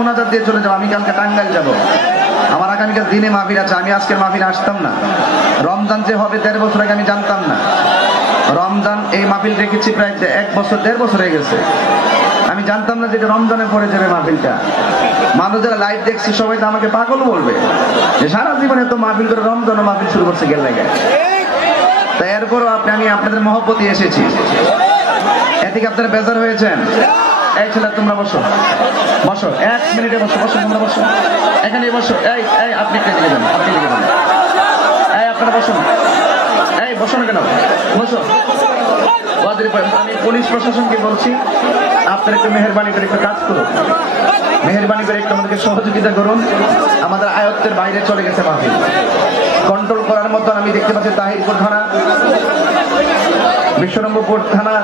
মোনাজাত দিয়ে চলে যাবো। আমি কালকে টাঙ্গাইল যাব, আমার আগামীকাল দিনে মাহফিল আছে। আমি আজকের মাহফিলে আসতাম না। রমজান যে হবে 1.5 বছর আগে আমি জানতাম না। রমজান এই মাহফিল রেখেছি প্রায় 1 বছর 1.5 বছর হয়ে গেছে। আমি জানতাম না যে রমজানে পড়ে যাবে মাহফিলটা। মানুষ যারা লাইভ দেখছে সবাই তো আমাকে পাগল বলবে যে সারা জীবনে তো মাহফিল করে রমজানও মাহফিল শুরু করছে গেল লাগে। তাই এরপরও আমি আপনাদের মহব্বতে এসেছি। এদিকে আপনারা বেজার হয়েছেন। এই ছেলে তোমরা বসো, বসো 1 মিনিটে বসো, বসো তোমরা বসো, এখানে বসো। এই এই আপনি কে দিকে যান, আপনি দিকে যান। এই আপনারা বসুন, এই বসো না কেন, বসো। আমি পুলিশ প্রশাসনকে বলছি আপনারা একটু মেহেরবানি করে একটু কাজ করুন, মেহেরবানি করে একটু আমাদেরকে সহযোগিতা করুন। আমাদের আয়ত্তের বাইরে চলে গেছে মাহফিল। কন্ট্রোল করার মতন আমি দেখতে পাচ্ছি তাহিরপুর থানা, বিশ্বরম্ভপুর থানার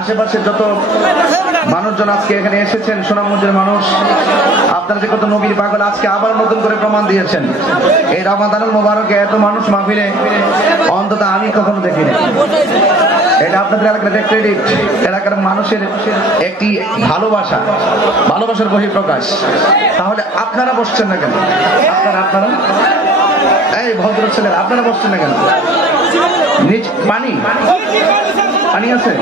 আশেপাশে যত মানুষজন আজকে এখানে এসেছেন, সুনামগঞ্জের মানুষ, আপনারা যে কত নবীর পাগল আজকে আবার নতুন করে প্রমাণ দিয়েছেন। এই রমাদানুল মোবারকে এত মানুষ মাহফিলে অন্তত আমি কখনো দেখিনি। এটা আপনাদের এলাকার ক্রেডিট, এলাকার মানুষের একটি ভালোবাসা, ভালোবাসার বহিঃপ্রকাশ। তাহলে আপনারা বসছেন না কেন? আপনারা এই ভদ্র ছেলেরা আপনারা বসছেন না কেন? নিচ পানি পানি আছে?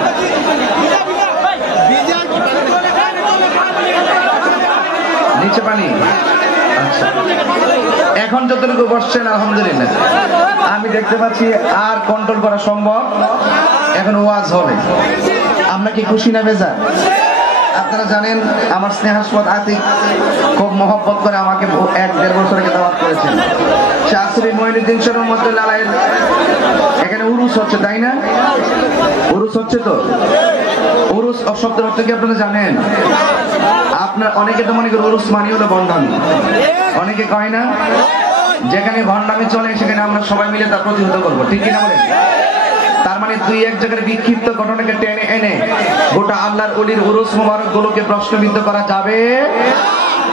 নিচে পানি? আচ্ছা, এখন যতটুকু বসছেন আলহামদুলিল্লাহ। আমি দেখতে পাচ্ছি আর কন্ট্রোল করা সম্ভব। এখন ওয়াজ হবে। আমরা কি খুশি না বেজার? আপনারা জানেন আমার স্নেহাস্পদ আতিক খুব মহব্বত করে আমাকে 1-1.5 বছর আগে দাওয়াত করেছেন। শাহসুরি মঈনুদ্দিন রহমাতুল্লাহ আলাইহির এখানে উরুস হচ্ছে, তাই না? উরুস হচ্ছে তো। উরুস শব্দের অর্থ কি আপনারা জানেন? আপনার অনেকে তো মনে করে উরুস মানে হলো ভণ্ডামি। অনেকে কয় না যেখানে ভণ্ডামি চলে সেখানে আমরা সবাই মিলে তা প্রতিহত করবো, ঠিক কিনা বলেন? তার মানে 2-1 জায়গার বিক্ষিপ্ত ঘটনাকে টেনে এনে গোটা আল্লাহর ওলির উরুস মুবারক গুলোকে প্রশ্নবিদ্ধ করা যাবে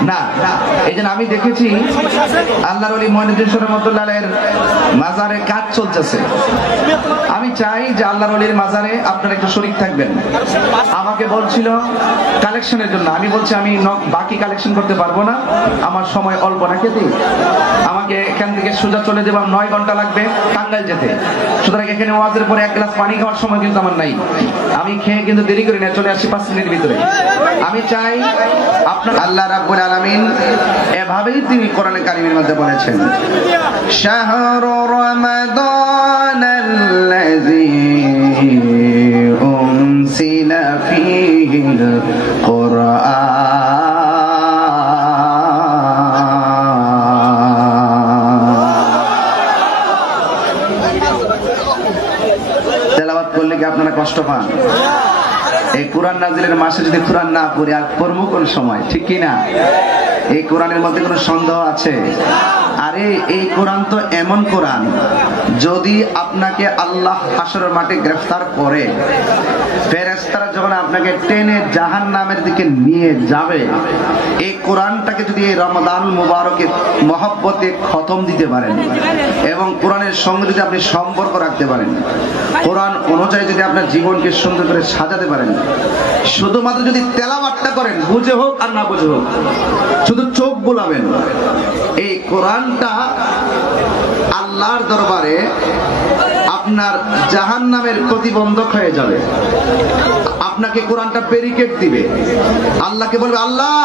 না। এই জন্য আমি দেখেছি আল্লাহর ওলি মঈনুদ্দিন রহমাতুল্লাহ আলাইহির মাজারে কাজ চলতেছে। আমি চাই যে আল্লাহর ওলির মাজারে আপনারা একটু শরীক থাকবেন। আমাকে বলছিল কালেকশনের জন্য, আমি বলছি আমি বাকি কালেকশন করতে পারবো না, আমার সময় অল্প না। খেতে আমাকে এখান থেকে সোজা চলে যাবার 9 ঘন্টা লাগবে টাঙ্গাইল যেতে। সুতরাং এখানে ওয়াজের পরে 1 গ্লাস পানি খাওয়ার সময় কিন্তু আমার নাই। আমি খেয়ে কিন্তু দেরি করি না, চলে আসি 5 মিনিটের ভিতরে। আমি চাই আপনার আল্লাহ রাব্বুল আলামিন এভাবেই তিনি কোরআনে কারীমের মধ্যে বলেছেন, শাহরু রমাদানাল্লাযী উনসিলা ফীহিল কুরআন। তেলাওয়াত করলে কি আপনারা কষ্ট পান? এই কোরআন নাজিলের মাসে যদি কোরআন না পড়ি আর পড়বো কোন সময়, ঠিক কি না? এই কোরআনের মধ্যে কোনো সন্দেহ আছে? আরে এই কোরআন তো এমন কোরআন, যদি আপনাকে আল্লাহ হাসরের মাঠে গ্রেফতার করে, ফেরেশতারা যখন আপনাকে টেনে জাহান্নামের দিকে নিয়ে যাবে, এই কোরআনটাকে যদি এই রমাদানুল মুবারকে মহব্বতে খতম দিতে পারেন এবং কোরআনের সঙ্গে যদি আপনি সম্পর্ক রাখতে পারেন, কোরআন অনুযায়ী যদি আপনার জীবনকে সুন্দর করে সাজাতে পারেন, শুধুমাত্র যদি তেলাওয়াতটা করেন, বুঝে হোক আর না বুঝে হোক, শুধু চোখ বুলাবেন, এই কোরআনটা আল্লাহর দরবারে আপনার জাহান্নামের প্রতিবন্ধক হয়ে যাবে। আপনাকে কোরআনটা ব্যারিকেড দিবে। আল্লাহকে বলবে, আল্লাহ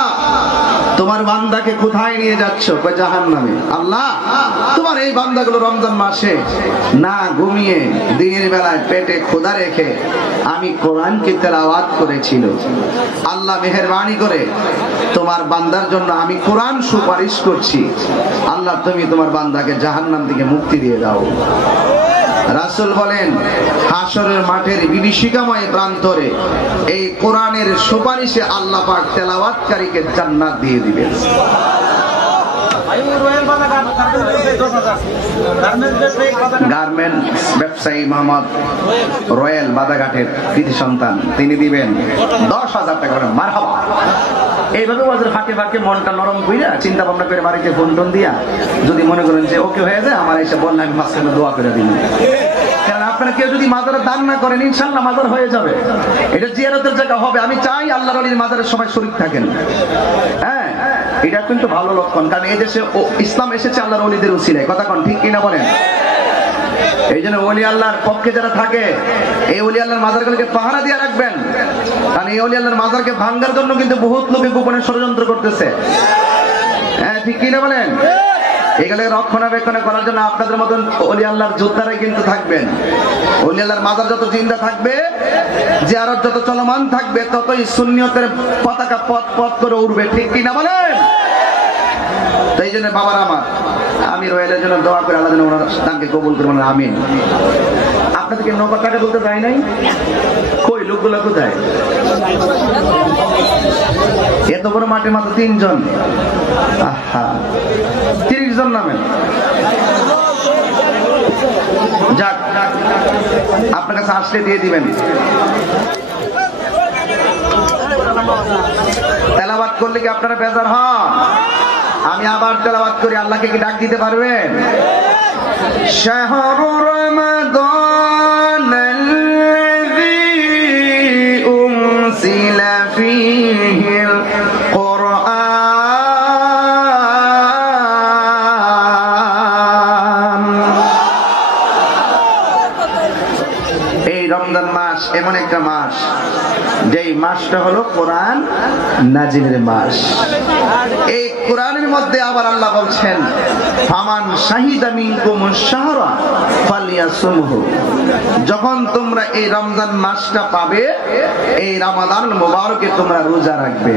তোমার বান্দাকে কোথায় নিয়ে যাচ্ছ? কয় জাহান্নামে। আল্লাহ, তোমার এই বান্দাগুলো রমজান মাসে না ঘুমিয়ে দিনের বেলায় পেটে ক্ষুধা রেখে আমি কোরআনকে তেলাওয়াত করেছিল। আল্লাহ মেহেরবানি করে তোমার বান্দার জন্য আমি কোরআন সুপারিশ করছি। আল্লাহ, তুমি তোমার বান্দাকে জাহান্নাম থেকে মুক্তি দিয়ে দাও। রাসূল বলেন, হাসরের মাঠের বিভীষিকাময় প্রান্তরে এই কোরআনের সুপারিশে আল্লাহ পাক তেলাওয়াতকারীকে জান্নাত দিয়ে দিবেন। গার্মেন্টস ব্যবসায়ী মোহাম্মদ রয়েল বাদাঘাটের কৃতি সন্তান, তিনি দিবেন 10,000 টাকা। মারহাবা। এইভাবে ওয়াজের ফাঁকে ফাঁকে মনটা নরম কইরা চিন্তা ভাবনা করে বাড়িতে ফোন টোন দিয়া যদি মনে করেন যে ওকে হয়ে যায়, আমার এসে বললে আমি মাঝখানে দোয়া করে দিন। কারণ আপনারা কেউ যদি মাজারে দান না করেন, ইনশাআল্লাহ মাজার হয়ে যাবে। এটা জিয়ারতের জায়গা হবে। আমি চাই আল্লাহর ওলির মাজারে সবাই শরীক থাকেন। হ্যাঁ, এটা কিন্তু ভালো লক্ষণ। কারণ এই দেশে ইসলাম এসেছে আল্লাহর ওলিদের উসিলায়। কথা কোন ঠিক কিনা বলেন? এই জন্য ওলি আল্লাহর পক্ষে যারা থাকে, এই ওলি আল্লাহর মাজারগুলোকে পাহারা দিয়ে রাখবেন। কারণ এই ওলি আল্লাহর মাজারকে ভাঙার জন্য কিন্তু বহুত লোকে গোপনে ষড়যন্ত্র করতেছে। হ্যাঁ, ঠিক কিনা বলেন? এগুলো রক্ষণাবেক্ষণ করার জন্য আপনাদের মতন ওলি আল্লাহর যোদ্ধারাই কিন্তু থাকবেন। ওলি আল্লাহর মাজার যত জিন্দা থাকবে, জিয়ারত যত চলমান থাকবে, ততই সুন্নিয়তের পতাকা পথ পথ করে উড়বে। ঠিক কিনা বলেন? তাই জন্য বাবার আমার, আমি রয়েলের জন্য দোয়া করে আল্লাহ যেন ওনার দানকে কবুল করবেন। আমিন। আপনাদেরকে 9 টাকা বলতে যাই নাই, কই লোকগুলো কোথায়? এত বড় মাঠে মাত্র 3 জন। আহা, 30 জন নামেন। যাক, আপনার কাছে আসলে দিয়ে দিবেন। তেলাওয়াত করলে কি আপনারা বেজার হন? আমি আবার তেলাওয়াত করি, আল্লাহকে কি ডাক দিতে পারবেন? শাহরু রমাদানাল্লাযী উনসিলা ফীহিল কুরআন। এই রমজান মাস এমন একটা মাস, যেই মাসটা হলো কোরআন নাজিলের মাস। এই কোরআনের মধ্যে আবার আল্লাহ বলছেন, ফামান শাহিদা মিনকুমুশ শাহরা ফালিয়াসুমহু। যখন তোমরা এই রমজান মাসটা পাবে, এই রমাদানুল মুবারকে তোমরা রোজা রাখবে।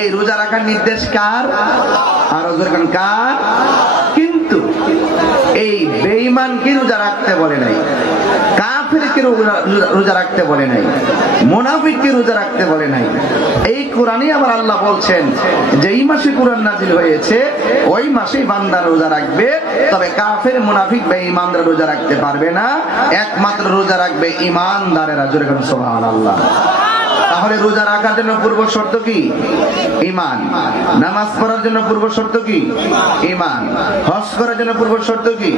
এই রোজা রাখার নির্দেশ কার? আর ওজন কার? কিন্তু এই বেঈমানকে রোজা রাখতে বলে নাই, কাফিরকে রোজা রাখতে বলে নাই, মুনাফিককে রোজা রাখতে বলে নাই। এই কোরআনে আবার আল্লাহ বলছেন যে এই মাসে কোরআন নাজিল হয়েছে, ওই মাসেই বান্দা রোজা রাখবে। তবে কাফের, মুনাফিক, বেঈমানরা রোজা রাখতে পারবে না। একমাত্র রোজা রাখবে ঈমানদারেরা। জোরে বলুন সুবহানাল্লাহ। তাহলে রোজা রাখার জন্য পূর্ব শর্ত কি? ঈমান। নামাজ পড়ার জন্য পূর্ব শর্ত কি? ঈমান। হজ করার জন্য পূর্ব শর্ত কি?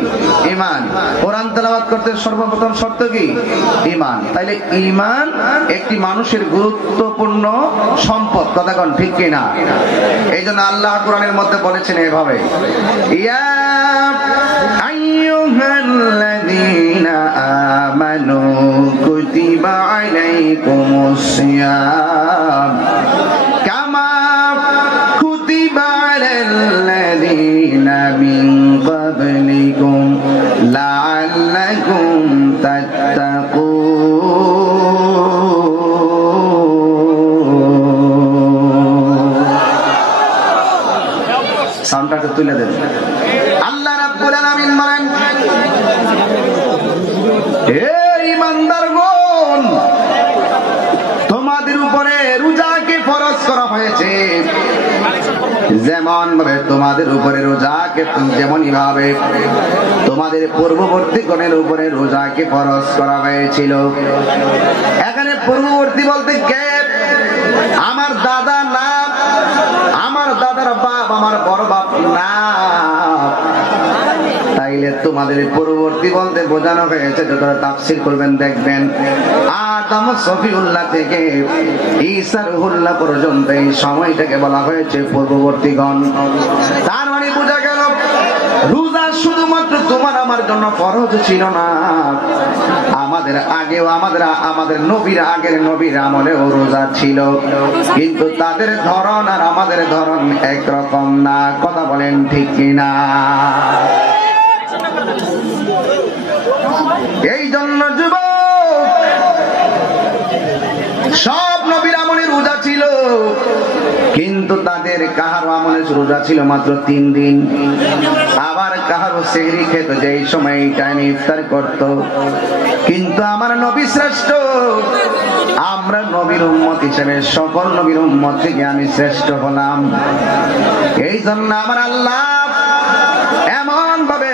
ঈমান। কোরআন তেলাওয়াত করতে সর্বপ্রথম শর্ত কি? ঈমান। তাইলে ঈমান একটি মানুষের গুরুত্বপূর্ণ সম্পদ। কথা কোন ঠিক কিনা? এই জন্য আল্লাহ কোরআনের মধ্যে বলেছেন এভাবে, ইয়া আইয়ুহাল্লাযীনা আমানু কুতিবা আলাইকুমুস সিয়াম কামা কুতিবা আলাল্লাযীনা মিন ক্বাবলিকুম লাআল্লাকুম তাত্তাকুন। সাউন্ডটা তুলে দেন। আল্লাহ রাব্বুল আলামিন বলেন, হে ঈমানদারগণ, তোমাদের উপরে রোজাকে ফরজ করা হয়েছে যেমন ভাবে তোমাদের উপরে রোজাকে, যেমনই ভাবে তোমাদের পূর্ববর্তী গণের উপরে রোজাকে ফরজ করা হয়েছিল। এখানে পূর্ববর্তী বলতে কে? আমার দাদা না, আমার দাদার বাপ, আমার বড় বাপ না। তাইলে তোমাদের পূর্ববর্তী বলতে বোঝানো হয়েছে, যত তাফসীর করবেন দেখবেন, আদম সফিউল্লাহ থেকে ঈসা রুহুল্লাহ পর্যন্ত এই সময়টাকে বলা হয়েছে পূর্ববর্তীগণ। তার মানে বোঝা গেল রোজা শুধুমাত্র তোমার আমার জন্য ফরজ ছিল না, আমাদের আগেও আমাদের নবীর আগের নবীর আমলেও রোজা ছিল, কিন্তু তাদের ধরন আর আমাদের ধরন একরকম না। কথা বলেন ঠিক কিনা? এই জন্য যুবক, সব নবীর আমলে রোজা ছিল, কিন্তু তাদের কাহার আমলে রোজা ছিল মাত্র 3 দিন। আবার কাহারও সেহরি খেত, যেই সময় এই টাইমে ইফতার করত। কিন্তু আমার নবী শ্রেষ্ঠ, আমরা নবীর উম্মত হিসেবে সকল নবীর উম্মত থেকে আমি শ্রেষ্ঠ হলাম। এই জন্য আমার আল্লাহ এমন ভাবে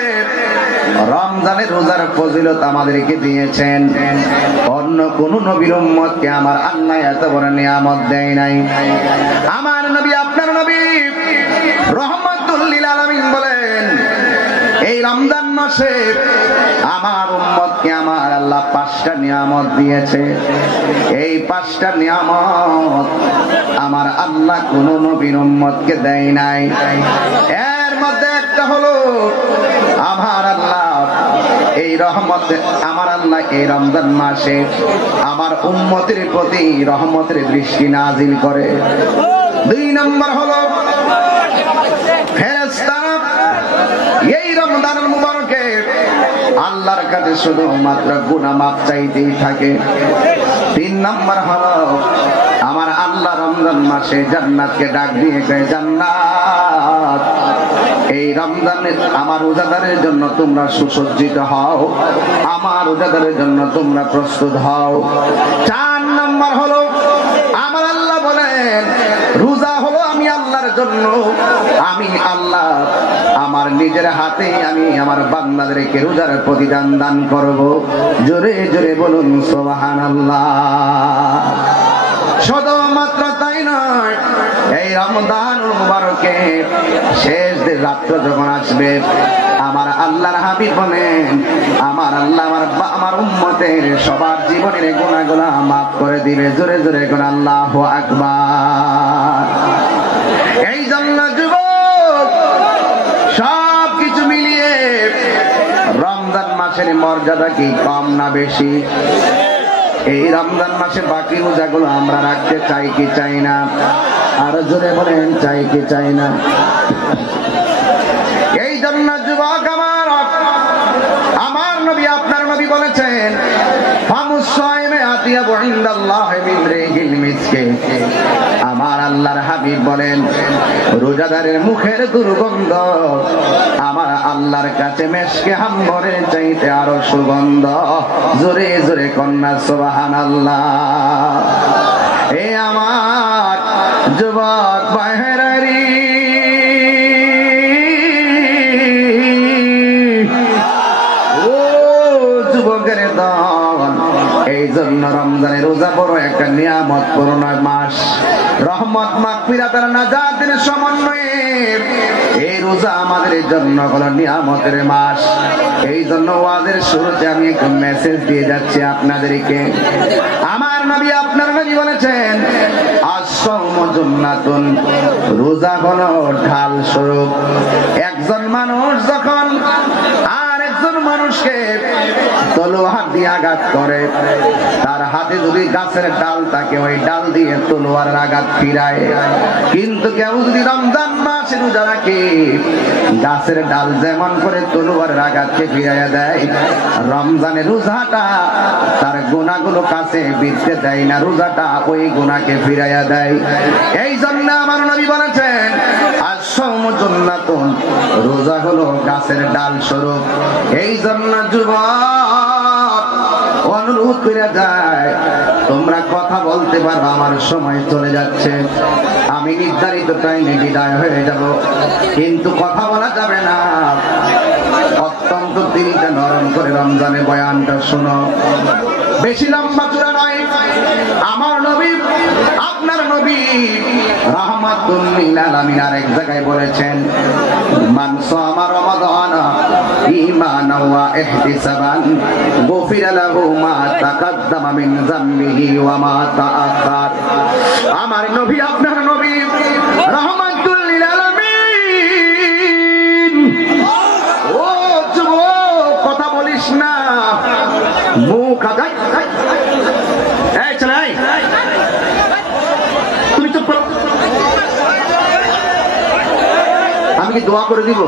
রমজানের রোজার ফজিলত আমাদেরকে দিয়েছেন, অন্য কোন নবীর উম্মতকে আমার আল্লাহ এত বড় নিয়ামত দেয় নাই। আমার নবী, আপনার নবী রহমাতুল লিল আলামিন বলেন, এই রমজান মাসে আমার উম্মতকে আমার আল্লাহ 5টা নিয়ামত দিয়েছে। এই 5টা নিয়ামত আমার আল্লাহ কোন নবীর উম্মতকে দেয় নাই। এর মধ্যে একটা হলো, আমার আল্লাহ এই রহমত, আমার আল্লাহ এই রমজান মাসে আমার উম্মতের প্রতি রহমতের বৃষ্টি নাজিল করে। 2 নম্বর হলো, ফেরেশতারা এই রমজানুল মুবারকে আল্লাহর কাছে শুধুমাত্র গুনাহ মাফ চাইতেই থাকে। 3 নম্বর হলো, আমার আল্লাহ রমজান মাসে জান্নাতকে ডাক দিয়ে কয়, জান্নাত এই রমজানে আমার রোজাদারের জন্য তোমরা সুসজ্জিত হও, আমার রোজাদারের জন্য তোমরা প্রস্তুত হও। 4 নম্বর হলো, আমার আল্লাহ বলেন, রোজা হলো আমি আল্লাহর জন্য, আমি আল্লাহ আমার নিজের হাতে আমি আমার বান্দাদেরকে রোজার প্রতিদান দান করব। জোরে জোরে বলুন সুবহানাল্লাহ। শুধুমাত্র তাই নয়, এই রমজানুল মুবারকে শেষ রাত্র যখন আসবে, আমার আল্লাহর হাবিব বলেন, আমার আল্লাহ আমার উম্মতের সবার জীবনের গুনাহগুলো মাফ করে দিবে। জোরে জোরে কোন আল্লাহু আকবার। এই জন্য যুবক, সব কিছু মিলিয়ে রমজান মাসের মর্যাদা কি কম না বেশি? এই রমজান মাসে বাকি রোজাগুলো আমরা রাখতে চাই কি চাই না? আরো জোরে বলেন, চাই কি চাই না? এই জন্য যুবক আমার নবী, আপনার নবী বলেছেন, আমার আল্লাহর হাবিব বলেন, রোজাদারের মুখের দুর্গন্ধ আমার আল্লাহর কাছে মেশকে হাম্বরের চাইতে আরো সুগন্ধ। জোরে জোরে কন্যা সুবহানাল্লাহ। এ আমার যুবক ভাইয়েরারি, ও যুবকের দল, এই জন্য রমজানের রোজা বড় একটা নিয়ামত পূর্ণ মাস, রহমত মাগফিরাতের নাজাতের সমন্বয়ে এই রোজা আমাদের জন্য হলো নিয়ামতের মাস। এই জন্য ওয়াজের শুরুতে আমি একটু মেসেজ দিয়ে যাচ্ছি আপনাদেরকে। আমার নবী, আপনার নবী বলেছেন, আস-সাওমু জুন্নাতুন, রোজা হলো ঢাল স্বরূপ। একজন মানুষ যখন আর একজন মানুষকে তলোয়ার দিয়ে আঘাত করে, তার হাতে যদি গাছের ডাল থাকে, ওই ডাল দিয়ে তলোয়ারের আঘাত ফিরায়। কিন্তু কেউ যদি রমজান মাসে রোজা রাখে, গাছের ডাল যেমন করে তলোয়ারের আঘাতকে ফিরাইয়া দেয়, রমজানের রোজাটা তার গুনাহগুলো কাছে বিধতে দেয় না, রোজাটা ওই গুনাহকে ফিরাইয়া দেয়। এই জন্য আমার নবী বলেছেন, আস-সাওমু জুন্নাতুন, রোজা হলো গাছের ডাল স্বরূপ। এই জন্য যুবক, অনুরোধ করে যায়, তোমরা কথা বলতে পারো, আমার সময় চলে যাচ্ছে, আমি নির্ধারিত টাইমে বিদায় হয়ে যাব, কিন্তু কথা বলা যাবে না। অত্যন্ত দিলটা নরম করে রমজানের বয়ানটা শোনো, বেশি লম্বা চূড়া নয়। আমার নবী, আপনার নবী রাহমাতুল লিল আলামিন আরেক জায়গায় বলেছেন, মান সামা রমাদানা ঈমানান ওয়া ইহতিসাবান গুফিরা লাহু মা তাকাদ্দামা মিন যামবিহি ওয়া মা তাআখার। আমার নবী, আপনার নবী রাহমাতুল লিল আলামিন কি দোয়া করে দিব,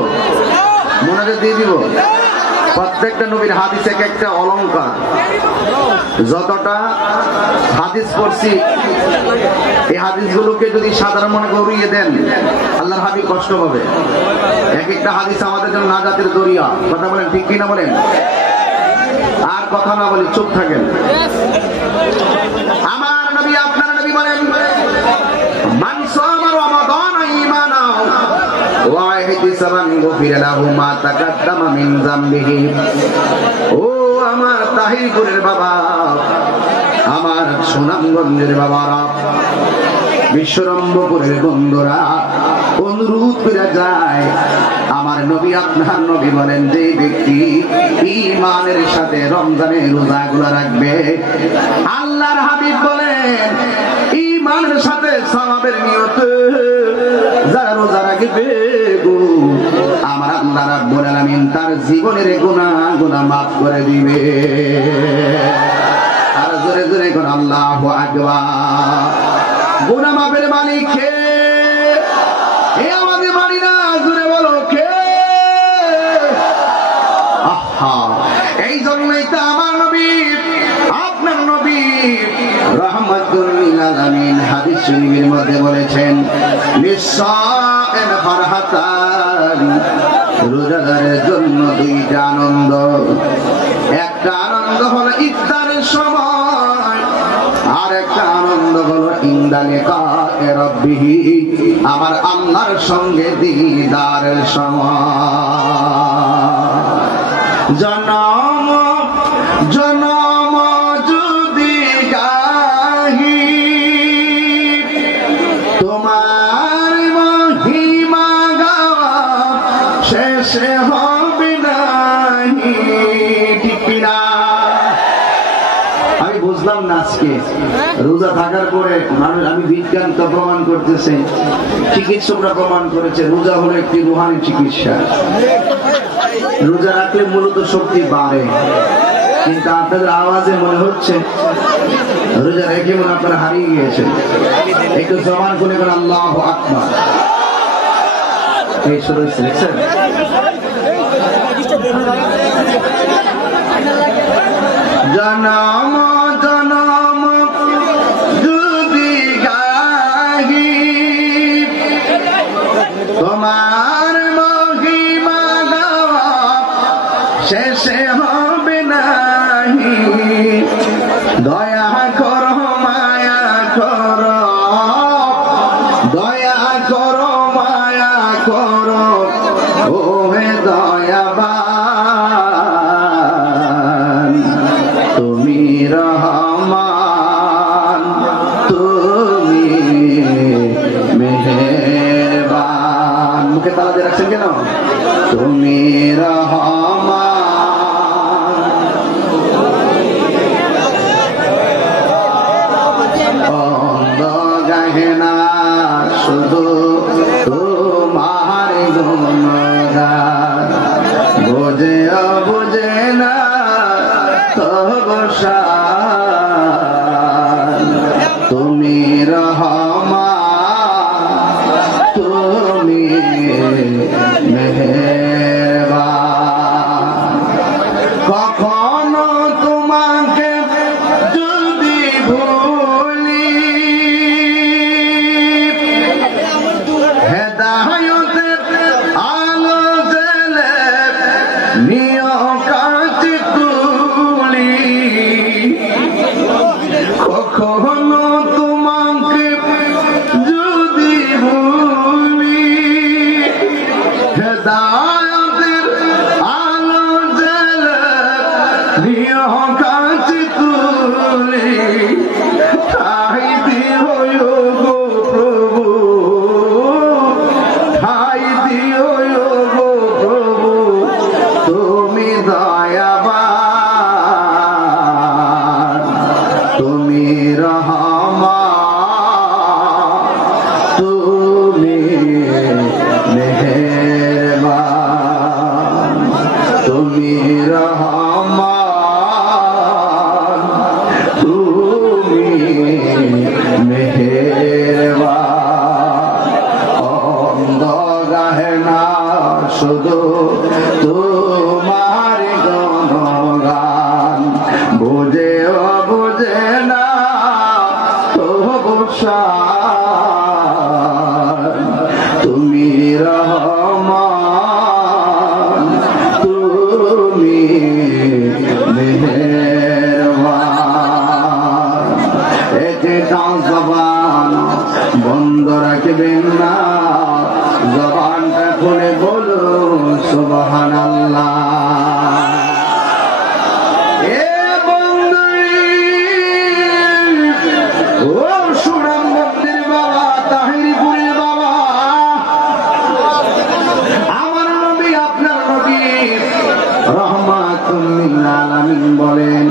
মোনাজাত দিয়ে দিব? প্রত্যেকটা নবীর হাদিস এক একটা অলংকার। যতটা হাদিস পড়ছি এই হাদিসগুলোকে যদি সাধারণ মনে উড়িয়ে দেন আল্লাহর হাবিব কষ্ট পাবে। এক একটা হাদিস আমাদের জন্য নাজাতের দরিয়া। কথা বলেন ঠিক কিনা বলেন? আর কথা না বলি চুপ থাকেন। আমার নবী আপনার নবী বলেন মান সামা রমাদান ঈমানাও ওয়া ইহতিসাবান গুফিরা লাহু মা তাকাদ্দামা মিন যামবিহি। ও আমার তাহিরপুরের বাবা, আমার সুনামগঞ্জের বাবারা, বিশ্বরম্ভপুরের বন্ধুরা, অনুরোধ করে যায় আমার নবী আপনার নবী বলেন যে ব্যক্তি ঈমানের সাথে রমজানের রোজাগুলো রাখবে, আল্লাহর হাবিব বলেন ঈমানের সাথে সওয়াবের নিয়তে যারা রোজা রাখবে গো আমার আল্লাহ রাব্বুল আলামিন তার জীবনের গুনাহ মাফ করে দিবে। আর জোরে জোরে কোন আল্লাহু আকবার। গুনাহ মাফের মালিক কে? এ আমাদের মানি না, জোরে বলো কে? আহা, এই জন্যই তো আমার নবী আপনার নবী রাহমাতুল লিল আলামিন হাদিস শরীফের মধ্যে বলেছেন লিসাইল ফারহাতান, রোজাদারের জন্য দুইটা আনন্দ। একটা আনন্দ হলো ইফতারের সময়, আর একটা আনন্দ হলো ইনদা লিকায়ে রাব্বিহি, আমার আল্লাহর সঙ্গে দিদারের সময়। জনম জনম যদি গাহি তোমার মহিমা গাওয়া শেষে হবে নাহি। ঠিক কিনা? আমি বুঝলাম না আজকে রোজা থাকার পরে মানুষ, আমি বিজ্ঞান তো প্রমাণ করতেছে, চিকিৎসকরা প্রমাণ করেছে রোজা হলো একটি রুহানি চিকিৎসা। রোজা রাখলে মূলত শক্তি বাড়ে, কিন্তু আপনাদের আওয়াজে মনে হচ্ছে রোজা রেখে মনে আপনারা হারিয়ে গিয়েছেন। একটু প্রমাণ করে আল্লাহু আকবার। এই শুরু হয়েছে দেখছেন? জনম জনম যদি গাহি তোমার মহিমা গাওয়া শেষে হবে নাহি। দয়া করো মায়া করো, দয়া করো মায়া করো ও হে দয়াবান, তুমি রহমান, তুমি মেহেরবান। মুখে তালা দিয়ে রাখছেন কেন? তুমি রহমান। শুধু তোমার গুণগান, বোঝে বুঝে না তবসান, তুমি রহমান, তুমি মেহেরবান। কখনো তোমাকে যদি ভুলি হেদায়েতের আলো জেলে নিয় কাছে তুলি, কখনো তোমাকে যদি ভুলি হেদায়েতের আলো জেলে নিয় কাছে তুলি, ঠাই দিও গো প্রভু, ঠাই দিও গো প্রভু, তুমি দয়াবান, তুমি রহমান, তুমি মেহেরবান। বন্ধ রাখবেন না, জবানটা খুলে বলুন সুবহানাল্লাহ। বলেন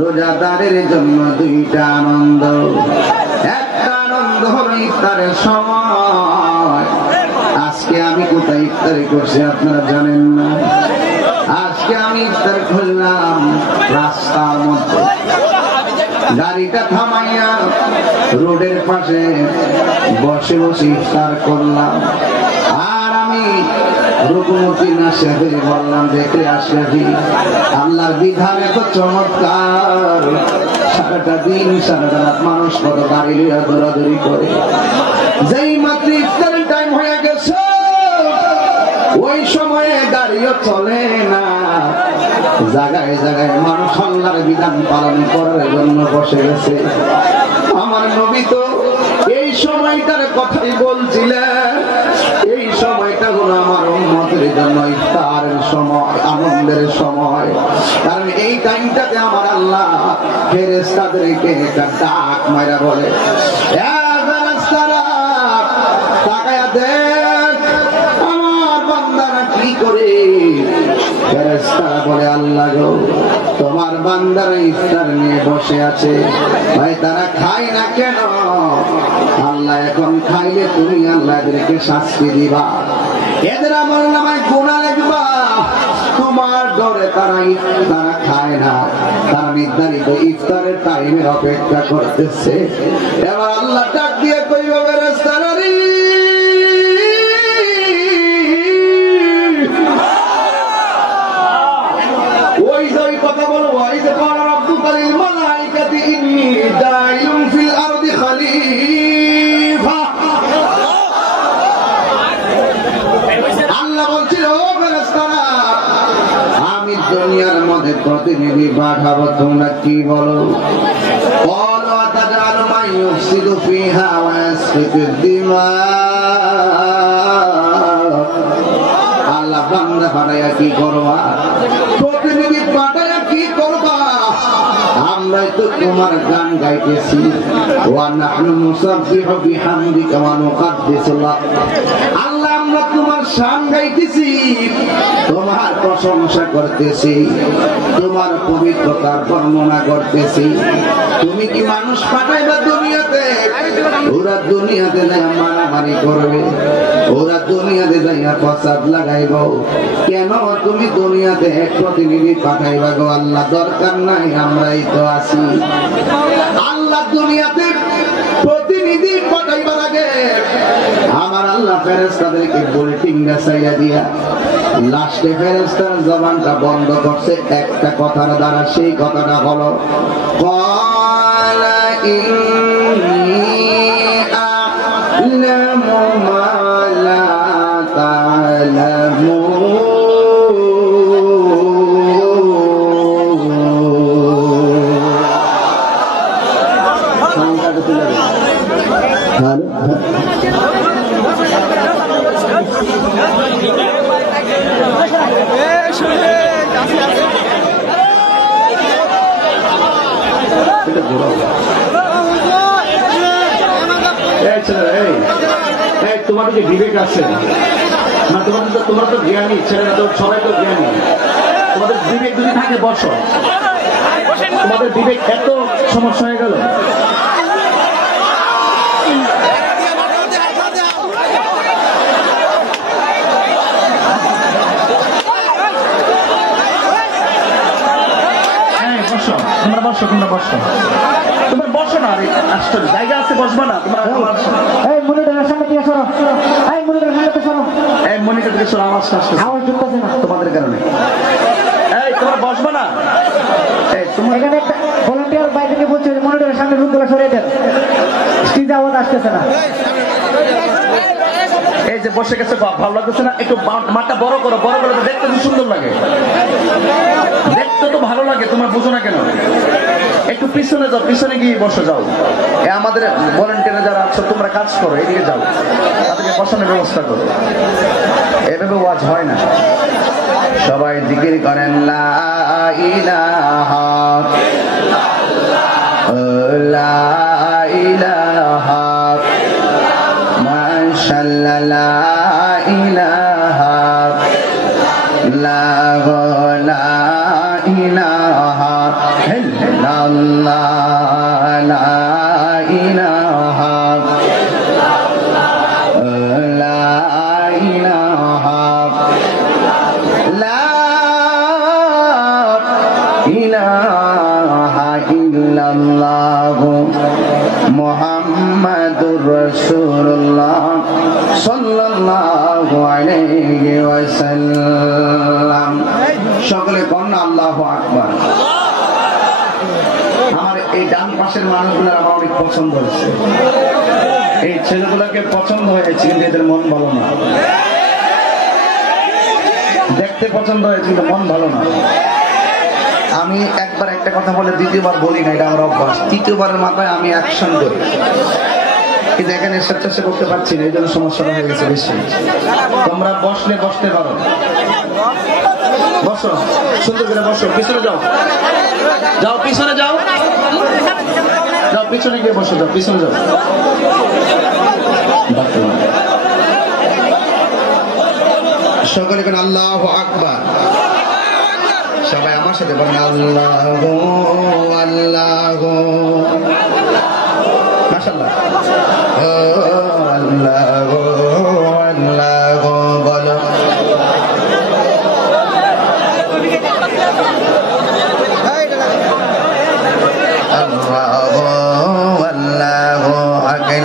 রোজাদারের জন্য দুইটা আনন্দ। একটা আনন্দ হলো ইফতারের সময়। আজকে আমি কোথায় ইফতারি করছি আপনারা জানেন না। আজকে আমি ইফতার করলাম রাস্তার মধ্যে, গাড়িটা থামাইয়া রোডের পাশে বসে বসে ইফতার করলাম। আর আমি রূপমতী না শেখে বললাম, দেখে আসি আল্লাহর বিধান এত চমৎকার। সারাটা দিন সারাটা রাত মানুষ কত গাড়ি লিয়া দৌড়াদৌড়ি করে, যেই মাত্র ইফতারের টাইম হয়ে গেছে ওই সময়ে গাড়িও চলে না। জায়গায় জায়গায় মানুষ আল্লাহর বিধান পালন করার জন্য বসে গেছে। আমার নবী তো এই সময়টার কথাই বলছিলেন। এই সময়টা হলো আমার উম্মতের জন্য ইফতারের সময়, আনন্দের সময়। কারণ এই টাইমটাতে আমার আল্লাহ ফেরেশতাদেরকে একটা ডাক মাইরা বলে, ফেরেশতারা তাকায়া দেখ আমার বান্দারা কি করে। ফেরেশতারা বলে, আল্লাহ গো তোমার বান্দারা ইফতার নিয়ে বসে আছে, ভাই তারা খায় না কেন? আল্লাহ এখন খাইলে তুমি আল্লাহ এদেরকে শাস্তি দিবা, এদের আমল নামায় গুনাহ লিখবা। তোমার ডরে তারা খায় না, তারা নির্ধারিত ইফতারের টাইমের অপেক্ষা করতেছে। এবার আল্লাহ ডাক দিয়ে কইবে, ফেরেশতারা রে ওই যে কথা বলো, ওই যে ক্বালা রাব্বুকা লিল মালাইকাতি ইন্নী জাইলুন ফিল আরদি খলিফা। আল্লাহ বলছিল, ও ফেরেশতারা আমি দুনিয়ার মধ্যে প্রতিনিধি পাঠাবো, তোমরা কি বলো? ক্বালু আতাজআলু মান ইউফসিদু ফিহা ওয়া ইয়াসফিকুদ দিমা। আল্লাহ বান্দা পাঠায়া কি করবা? প্রতিনিধি পাঠায়া কি করবা? আমরাই তো তোমার গান গাইতেছি, ওয়া নাহনু নুসাব্বিহু বিহামদিকা ওয়া নুকাদ্দিসু লাক। আল্লাহ আমরা তোমার শান গাইতেছি, তোমার প্রশংসা করতেছি, তোমার পবিত্রতার বর্ণনা করতেছি। তুমি কি মানুষ পাঠাইবা দুনিয়াতে? ওরা দুনিয়াতে যাইয়া মারামারি করবে, ওরা দুনিয়াতে যাইয়া ফাসাদ লাগাইব। কেন তুমি দুনিয়াতে এক প্রতিনিধি পাঠাইবা গো? আল্লাহ দরকার নাই, আমরাই তো আছি। আল্লাহ দুনিয়াতে প্রতিনিধি পাঠাইবার আগে আমার আল্লাহ ফেরেশতাদেরকে বুলেটিন গাছাইয়া দিয়া লাস্টে ফেরেশতার জবানটা বন্ধ করছে একটা কথার দ্বারা। সেই কথাটা হলো, ক্বালা ইন্নী আ'লামু মা লা তা'লামুন। তোমাদের যে বিবেক আছে না, তোমরা তো জ্ঞানী ছেলেরা, তো সবাই তো জ্ঞানী। তোমাদের বিবেক যদি থাকে বসো, তোমাদের বিবেক এত সমস্যা হয়ে গেল। তোমরা বসো, তোমরা বসো না। আশ্চর্য জায়গা আছে, বসবা না তোমরা? মনিটরের সামনে দিয়ে সরো, মনিটরের সামনে সরো, মনিটর থেকে সরো, আওয়াজ ঢুকতেছে না তোমাদের কারণে। তোমরা বসবা না। তোমার এখানে একটা ভলান্টিয়ার বাইরে থেকে বলছে মনিটরের সামনে রুমগুলো সরিয়ে দেন, স্টেজে আওয়াজ আসতেছে না। এই যে বসে গেছে ভালো লাগতেছে না, একটু মাঠটা বড় করো, বড় করো, দেখতে খুব সুন্দর লাগে, দেখতে তো ভালো লাগে, তোমার বুঝো না কেন? একটু পিছনে যাও, পিছনে গিয়ে বসে যাও। আমাদের ভলান্টিয়ার যারা আছো তোমরা কাজ করো, এদিকে যাও, তাদেরকে বসানোর ব্যবস্থা করো। এভাবে ওয়াজ হয় না। সবাই জিকির করেন লা ইলাহা লা ইলাহা মাশাআল্লাহ লা ইলাহা লা ইলাহা ইল্লাল্লাহ লা ইলাহা লা ইলাহা লা ইলাহা ইল্লাল্লাহ মুহাম্মাদুর রাসূলুল্লাহ সাল্লাল্লাহু আলাইহি ওয়াসাল্লাম। সকলে কোন আল্লাহু আকবার। আমার এই ডান পাশের মানুষগুলো আমার অনেক পছন্দ হয়েছে, এই ছেলেগুলোকে পছন্দ হয়েছে, কিন্তু এদের মন ভালো না। দেখতে পছন্দ হয়েছে কিন্তু মন ভালো না। আমি একবার একটা কথা বলে দ্বিতীয়বার বলি না, এটা আমার অভ্যাস। তৃতীয়বারের মাথায় আমি অ্যাকশন করি, কিন্তু এখানে চেষ্টা করতে পারছি না, এই জন্য সমস্যাটা হয়ে গেছে বেশি। তোমরা বসলে বসতে পারো, বসো, সুন্দর করে বসো, পিছনে যাও, যাও পিছনে যাও, যাও পিছনে গিয়ে বসো, যাও পিছনে যাও। সকলে কোন আল্লাহু আকবার। সবাই আমার সাথে বলেন আল্লাহু আল্লাহু। মাশাআল্লাহ, আল্লাহু আল্লাহু বলো। আল্লাহু আল্লাহু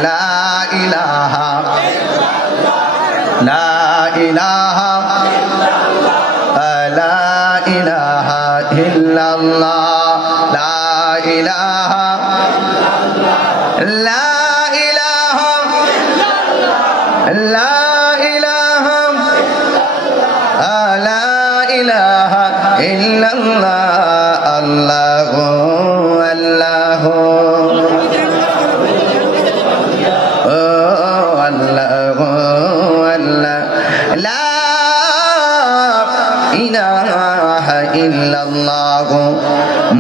লা ইলাহা লা ইলাহা লা ইলাহা ইল্লাল্লাহ লা ইলাহা লা ইলাহা লা ইলাহা লা ইলাহা ইল্লাল্লাহ আল্লাহু আল্লাহু আল্লাহু আল্লাহ লা ইলাহা ইল্লাল্লাহ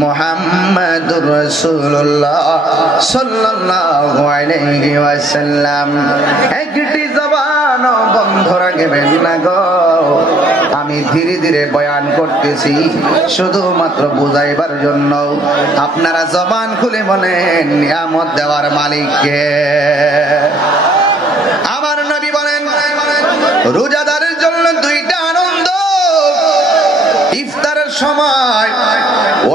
মুহাম্মাদুর রাসূলুল্লাহ সাল্লাল্লাহু আলাইহি ওয়াসাল্লাম। একটি জবান বন্ধ রাখবেন না গো, আমি ধীরে ধীরে বয়ান করতেছি শুধুমাত্র বুঝাইবার জন্য। আপনারা জবান খুলে বলেন নিয়ামত দেওয়ার মালিক কে? আমার নবী বলেন রোজাদারের জন্য দুইটা আনন্দ। ইফতারের সময়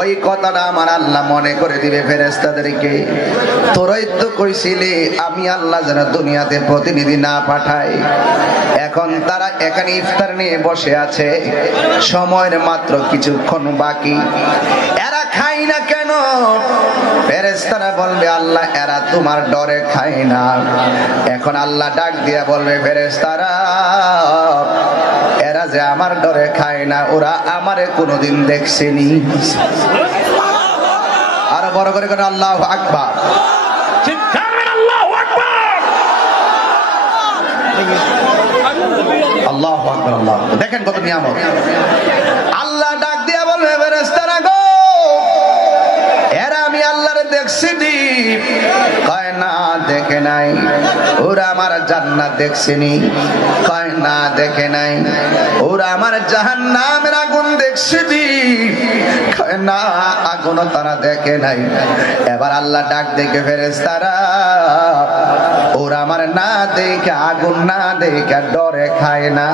ওই কথাটা আমার আল্লাহ মনে করে দিবে ফেরেশতাদেরকে, তোরাই তো কইছিলি আমি আল্লাহ যেন দুনিয়াতে প্রতিনিধি না পাঠাই। এখন তারা এখানে ইফতার নিয়ে বসে আছে, সময়ের মাত্র কিছুক্ষণ বাকি, এরা খাই না কেন? ফেরেশতারা বলবে আল্লাহ এরা তোমার ডরে খায় না। এখন আল্লাহ ডাক দিয়া বলবে ফেরেশতারা এরা যে আমার ডরে খায় না, ওরা আমারে কোনোদিন দেখছেনি। আরো বড় করে করে আল্লাহু আকবার। আল্লাহু আকবার। আল্লাহ দেখেন কত নিয়ামত। আল্লাহ ডাক দিয়া বলবে ফেরেশতারা গো এরা আমি আল্লাহরে দেখছিনি? কয় না দেখে নাই। ওরা আমার জান্নাত দেখছেনি? কয় না দেখে নাই। ওরা আমার জাহান্নামের আগুন দেখছেনি? কয় না আগুনও তারা দেখে নাই। এবার আল্লাহ ডাক দেখে ফেরেশতারা ওরা আমার না দেখে আগুন না দেখে ডরে খায় না,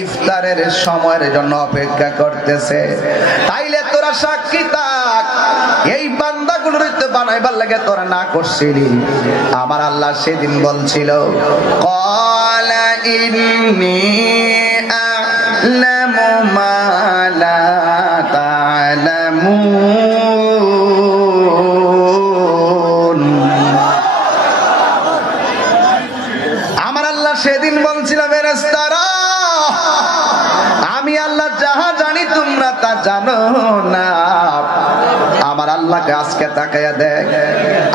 ইফতারের সময়ের জন্য অপেক্ষা করতেছে। তাইলে তোরা সাক্ষী থাক, এই বান্দাগুলোর বানাইবার লাগে তোরা না করছিলি। আমার আল্লাহ সেদিন বলছিল ক্বালা ইন্নী আ'লামু মা লা তা'লামুন। আমার আল্লাহ সেদিন বলছিলাম ফেরেশতারা আমি আল্লাহ যাহা জানি তোমরা তা জানো না। আমার আল্লাহকে আজকে তাকায়া দেখ,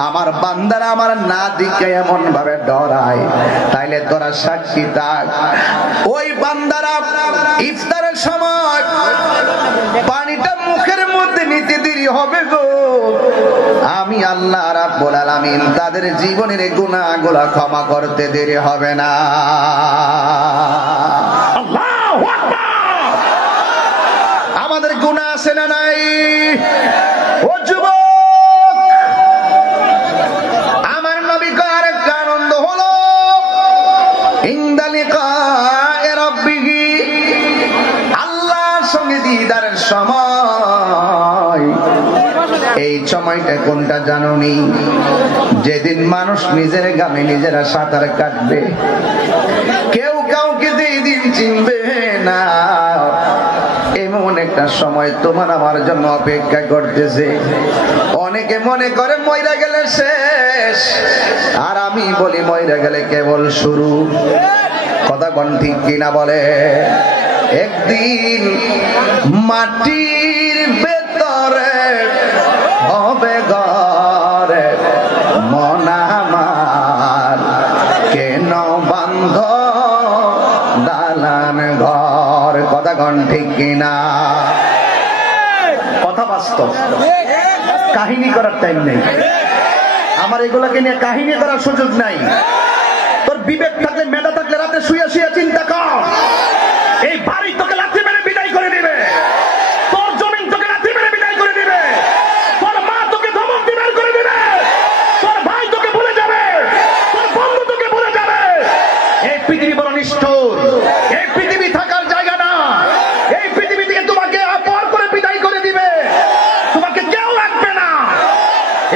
আমার বান্দারা আমার না দিকে এমন ভাবে ডরায়, তাইলে তোরা সাক্ষী থাক। ওই বান্দারা ইফতারের সময় পানিটা মুখের মধ্যে নিতে দেরি হবে গো, আমি আল্লাহ রাব্বুল আলামিন তাদের জীবনের গুনাহগুলো ক্ষমা করতে দেরি হবে না। আল্লাহু আকবার। আমাদের গুনাহ আছে না নাই? ও যুবক, আমার নবী কার একটা আনন্দ হলো ইনদালিকায়ে রাব্বিহি, আল্লাহর সঙ্গে দিদারের সময়। এই সময়টা কোনটা জানোনি? যেদিন মানুষ নিজের গ্রামে নিজেরা সাঁতার কাটবে, কেউ কাউকে দিন চিনবে না। এমন একটা সময় তোমার আমার জন্য অপেক্ষা করতেছে। অনেকে মনে করে মইরা গেলে শেষ, আর আমি বলি মইরা গেলে কেবল শুরু। কথা কোন ঠিক কিনা বলে? একদিন মাটির ভেতরে হবে ঘরে মন আমার, কেন বান্ধ দালান ঘর। কথা কোন ঠিক কিনা? কথা বাস্তব, কাহিনী করার টাইম নেই আমার, এগুলোকে নিয়ে কাহিনী করার সুযোগ নাই। তোর বিবেক থাকলে, মেধা থাকলে রাতে শুয়ে শুয়ে চিন্তা কর। এই বাড়ি তোকে লাথি মেরে বিদায় করে দিবে, তোর জমিন তোকে লাথি মেরে বিদায় করে দিবে, তোর মা তোকে ধমক দিয়ে বের করে দিবে, তোর ভাই তোকে ভুলে যাবে, তোর বন্ধু তোকে ভুলে যাবে। এই পৃথিবী বড় নিষ্ঠুর, এই পৃথিবী থাকার জায়গা না। এই পৃথিবী থেকে তোমাকে আপন করে বিদায় করে দিবে, তোমাকে কেউ রাখবে না।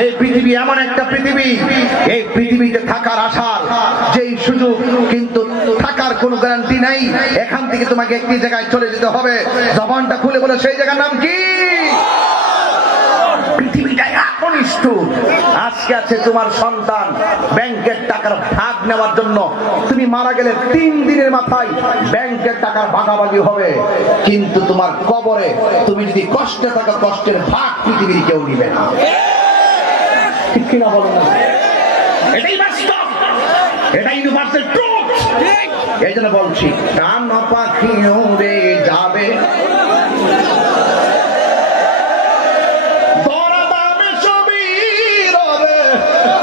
এই পৃথিবী এমন একটা পৃথিবী, এই পৃথিবীতে থাকার আশার যেই সুযোগ, কিন্তু থাকার কোনো গ্যারান্টি নাই। এখান থেকে তোমাকে একটি জায়গায় চলে যেতে হবে। জবানটা খুলে বলে সেই জায়গার নাম কি? পৃথিবীটা এত নিষ্ঠুর। আজকে আছে তোমার সন্তান ব্যাংকের টাকার ভাগ নেওয়ার জন্য, তুমি মারা গেলে 3 দিনের মাথায় ব্যাংকের টাকার ভাগাভাগি হবে, কিন্তু তোমার কবরে তুমি যদি কষ্টে থাকো, কষ্টের ভাগ পৃথিবীর কেউ নিবে না। ঠিক কিনা বলেন না? এটাই বাস্তব, এটাই ইউনিভার্সাল ট্রুথ। এই জন্য বলছি, কান পাখি উড়ে যাবে,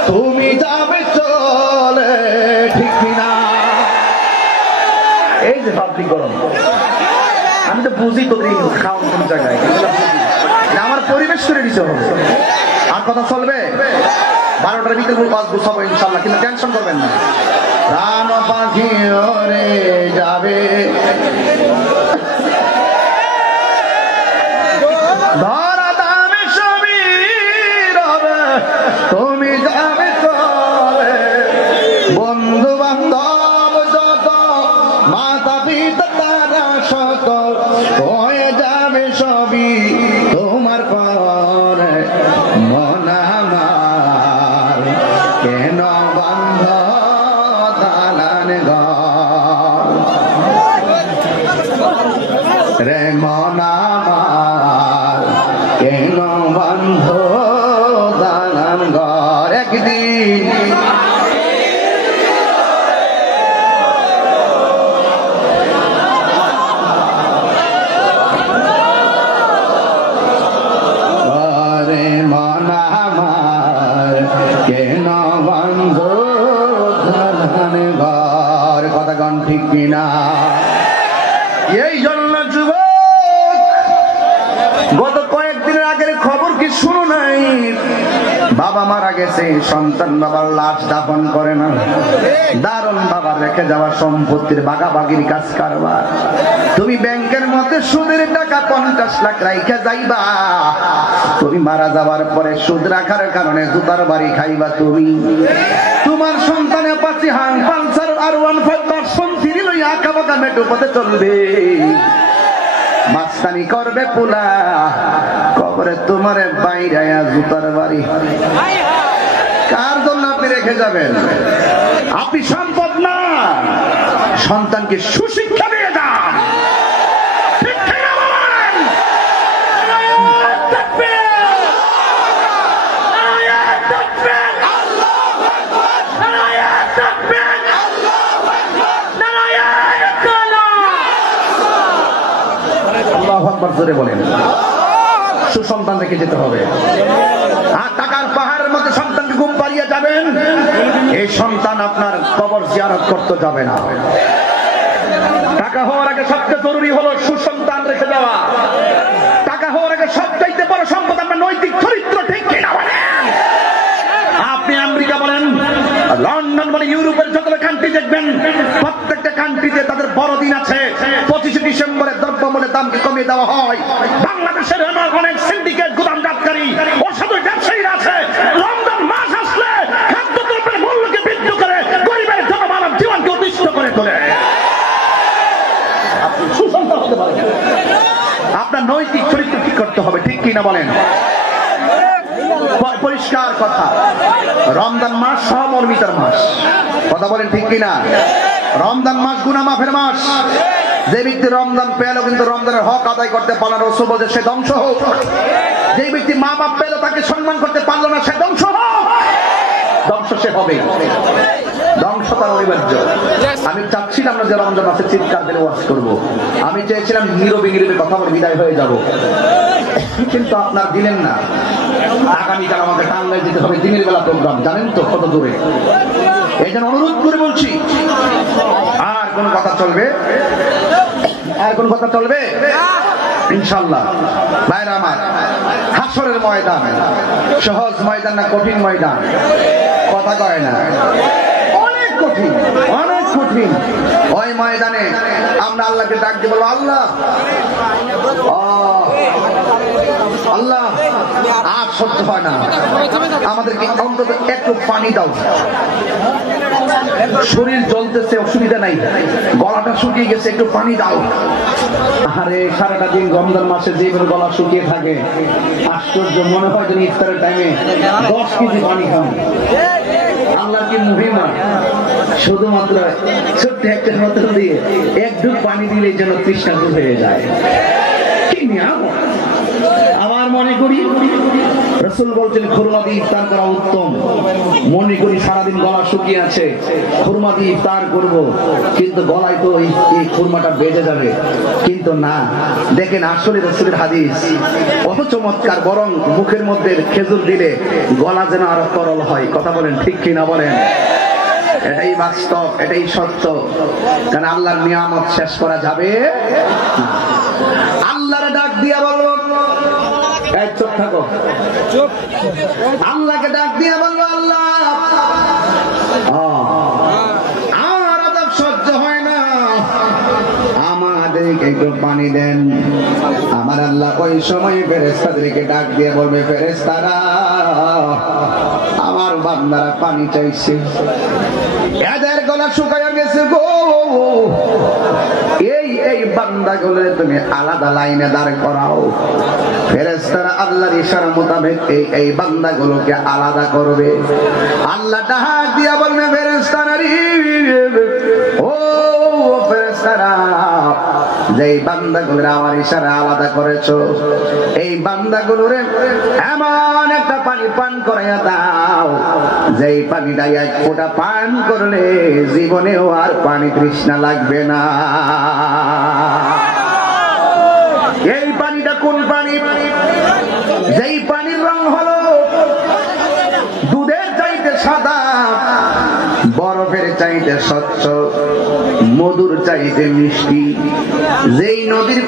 তুমি যাবে চলে। ঠিক কিনা? এই যে ভাবলি গরম, আমি তো বুঝি তোদের খাওয়ান কোন জায়গায়, আমার পরিবেশ করে দিতে হবে। আর কথা চলবে 12টার ভিতরে গুছাবো ইনশাল্লাহ, কিন্তু টেনশন করবেন না। প্রাণ পাখি ওরে যাবে, ধরা দামে সবই রবে, তুমি যাবে চলে। বন্ধু বান্ধব যত, মাতা পিতা তারা সকল হয়ে যাবে সবই তোমার পরে। মন আমার কেন বান্ধ দালান ঘর রে, মন আমার কেন বান্ধ দালান ঘর। একদিন ঠিক কিনা? এই জন্য যুবক, গত কয়েকদিনের আগের খবর কি শুনো নাই? বাবা মারা গেছে, সন্তান বাবার লাশ দাফন করে না। দারুণ বাবা রেখে যাওয়া সম্পত্তির ভাগাভাগির কাজ কারবার। তুমি ব্যাংকের মধ্যে সুদের টাকা 50 লাখ রাইখা যাইবা, তুমি মারা যাওয়ার পরে সুদ রাখার কারণে জুতার বাড়ি খাইবা তুমি। তোমার সন্তানে পাচ্ছি হান পালসার আর 15 ভার্সন 3 লইয়া আঁকা বাঁকা মেট্রো পথে চলবে, মাস্তানি করবে পোলা, কবরে তোমারে বাইরায়া জুতার বাড়ি। কার জন্য আপনি রেখে যাবেন? আপনি সম্পদ না, সন্তানকে সুশিক্ষা দিয়ে যান। জোরে বলেন। সুসন্তান রেখে যেতে হবে। আর টাকার পাহাড়ের মধ্যে সন্তানকে ঘুম পাড়িয়ে যাবেন, এই সন্তান আপনার কবর জিয়ারত করতে যাবে না। টাকা হওয়ার আগে সবচেয়ে জরুরি হলো সুসন্তান রেখে যাওয়া। টাকা হওয়ার আগে সবচাইতে বড় সম্পদ আপনার নৈতিক চরিত্র, ঠিক কিনা বলেন? আপনি আমেরিকা বলেন, লন্ডন বলেন, ইউরোপের যত কান্ট্রি দেখবেন, প্রত্যেকটা কান্ট্রিতে তাদের বড়দিন আছে। 25 ডিসেম্বরে দ্রব্যমূল্যের দামকে কমিয়ে দেওয়া হয়। বাংলাদেশের অনেক সিন্ডিকেট গুদামজাতকারী অসাধু ব্যবসায়ীরা আছে, রমজান মাস আসলে খাদ্যদ্রব্যের মূল্যকে বৃদ্ধি করে গরিবের জনমানব জীবনকে অতিষ্ঠ করে তোলে। আপনি সুসন্তান হতে পারেন, আপনার নৈতিক চরিত্র ঠিক করতে হবে, ঠিক কিনা বলেন? পরিষ্কার কথা, রমজান মাস সহমর্মিতার মাস, কথা বলেন ঠিক কিনা? রমজান মাস গুনাহ মাফের মাস। যে ব্যক্তি রমজান পেল কিন্তু রমজানের হক আদায় করতে পারল না, রাসূল বলেন সে ধ্বংস হোক। যে ব্যক্তি মা বাপ পেল তাকে সম্মান করতে পারল না, সে ধ্বংস হোক। ধ্বংস সে হবে, ধ্বংস তার অনিবার্য। আমি চাচ্ছিলাম না যে রমজান মাসে চিৎকার করে ওয়াজ করবো, আমি চেয়েছিলাম নীরবে নীরবে কথা বলে বিদায় হয়ে যাব, কিন্তু আপনার দিলেন না। আগামীকাল আমাকে টাঙ্গাইল যেতে হবে, দিনের বেলা প্রোগ্রাম, জানেন তো কত দূরে। এই জন্য অনুরোধ করে বলছি, আর কোন কথা চলবে? আর কোন কথা চলবে? ইনশাআল্লাহ ভাইরা আমার, হাসরের ময়দান সহজ ময়দান না কঠিন ময়দান? কথা কয় না, অনেক কঠিন, অনেক কঠিন। ওই ময়দানে আমরা আল্লাহকে ডাক দিয়ে বলবো, আল্লাহ আল্লাহ আর সহ্য হয় না, আমাদেরকে অন্তত একটু পানি দাও। শরীর জ্বলতেছে, অসুবিধা নাই, গলাটা শুকিয়ে গেছে, একটু পানি দাও। আরে সারাটা দিন রমজান মাসে যেভাবে গলা শুকিয়ে থাকে, আশ্চর্য মনে হয় যেন ইফতারের টাইমে 10 কেজি পানি খান। আল্লাহ কি মহিমা! শুধুমাত্র ছোট্ট একটা বোতল দিয়ে এক ঢুক পানি দিলে যেন তৃষ্ণা দূর হয়ে যায়। কি নিয়ামত! আমার মনে করি রাসূল বলছেন খুরমা দিয়ে ইফতার করা উত্তম। মনে করি সারাদিন গলা শুকিয়ে আছে, খুরমা দিয়ে ইফতার করব, কিন্তু গলায় তো এই খুরমাটা বেজে যাবে। কিন্তু না, দেখেন আসলে রাসূলের হাদিস কত চমৎকার। বরং মুখের মধ্যে খেজুর দিলে গলা যেন আরো তরল হয়। কথা বলেন ঠিক কিনা বলেন? এটাই বাস্তব, এটাই সত্য। কারণ আল্লাহর নিয়ামত শেষ করা যাবে না। আল্লাহর ডাক দিয়া বলবো, চুপ থাকো। আল্লাহকে ডাক দিয়া বলবো, আল্লাহ আর আযাব সহ্য হয় না, আমাদেরকে একটু পানি দেন। আমার আল্লাহ ওই সময় ফেরেশতাদেরকে ডাক দিয়ে বলবে, ফেরেশতারা আমার বান্দারা পানি চাইছে, এদের গলা শুকায় গেছে গো, এই বান্দাগুলো তুমি আলাদা লাইনে দাঁড় করাও। ফেরেশতারা আল্লাহর ইশারা মোতাবেক এই বান্দাগুলোকে আলাদা করবে। আল্লাহ ডাক দিয়া বলবে, ফেরেশতারা ও ফেরেশতারা, যেই বান্দাগুলোর আমার ইশারা আলাদা করেছো, এই বান্দাগুলোরে এমন একটা পানি পান করাইয়া দাও, যেই পানিটা এক ফোঁটা পান করলে জীবনেও আর পানি তৃষ্ণা লাগবে না। এই পানিটা কোন পানি? যেই পানির রং হলো দুধের চাইতে সাদা, বরফের চাইতে স্বচ্ছ, মধুর চাইতে মিষ্টি, যেই নদীর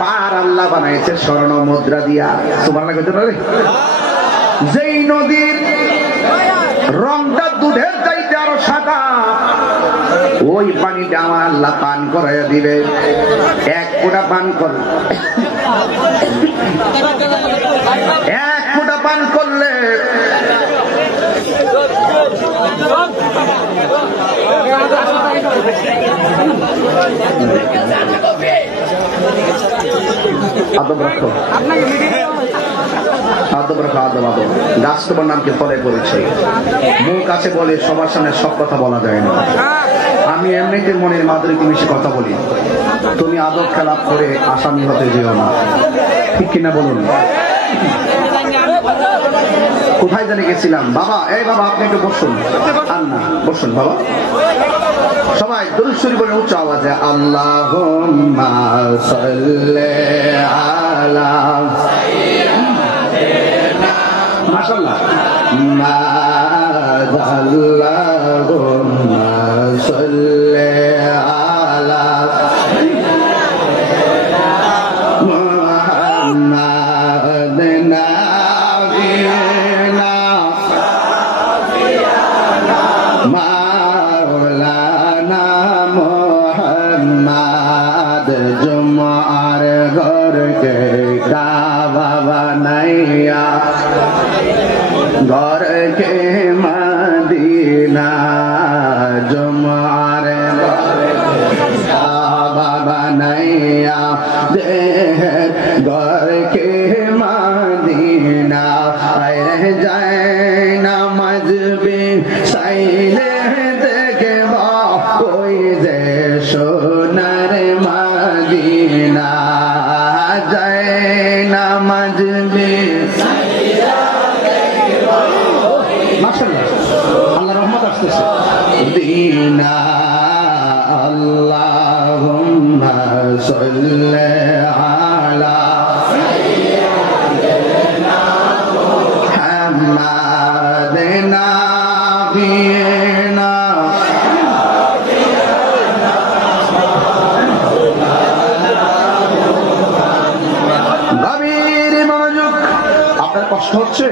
পার আল্লাহ বানাইছে স্বর্ণ মুদ্রা দিয়া। সুবহানাল্লাহ কইতে পারে? যেই নদীর রংটা দুধের চাইতে আরো সাদা, ওই পানিটা আমার আল্লাহ পান করাইয়া দিবে। এক ফোঁটা পান কর, এক ফোঁটা পান করলে আদব রাখো, আদব রাখো, আদব আদব। গাছ তোমার নামকে ফলে পড়েছে, মুখ আছে বলে সবার সামনে সব কথা বলা যায় না। আমি এমনিতে মনের মাধুরীতে মিশে কথা বলি, তুমি আদব খেলাপ করে আসামি হতে যেও না, ঠিক কিনা বলুন? কোথায় জানি গেছিলাম বাবা? এই বাবা আপনি একটু বসুন, আর না বসুন বাবা। সবাই দুরূদ শরীফ বলে উচ্চ আওয়াজে আল্লাহুম্মা সাল্লি আলা সাইয়্যিদিনা মাশাআল্লাহ আল্লাহুম্মা সাল্লি আলা মুহাম্মাদিন মাওলানা মুহাম্মদ জুমার ঘর কে কাবা বানাইয়া ঘর কে মদিনা জুমার ঘর কাবা বানাইয়া দে ঘর কে মদিনা রহ যায় নামাজ বি সাইলে দেখবা কোই যে সোনার মদিনা যায় নামাজ বি মাশাআল্লাহ আল্লাহর রহমত আসতেছে দিনা আল্লাহুম্মা সাল্লি আলা মুহাম্মাদিনা বিনা গভীর মনোযোগ। আপনার কষ্ট হচ্ছে?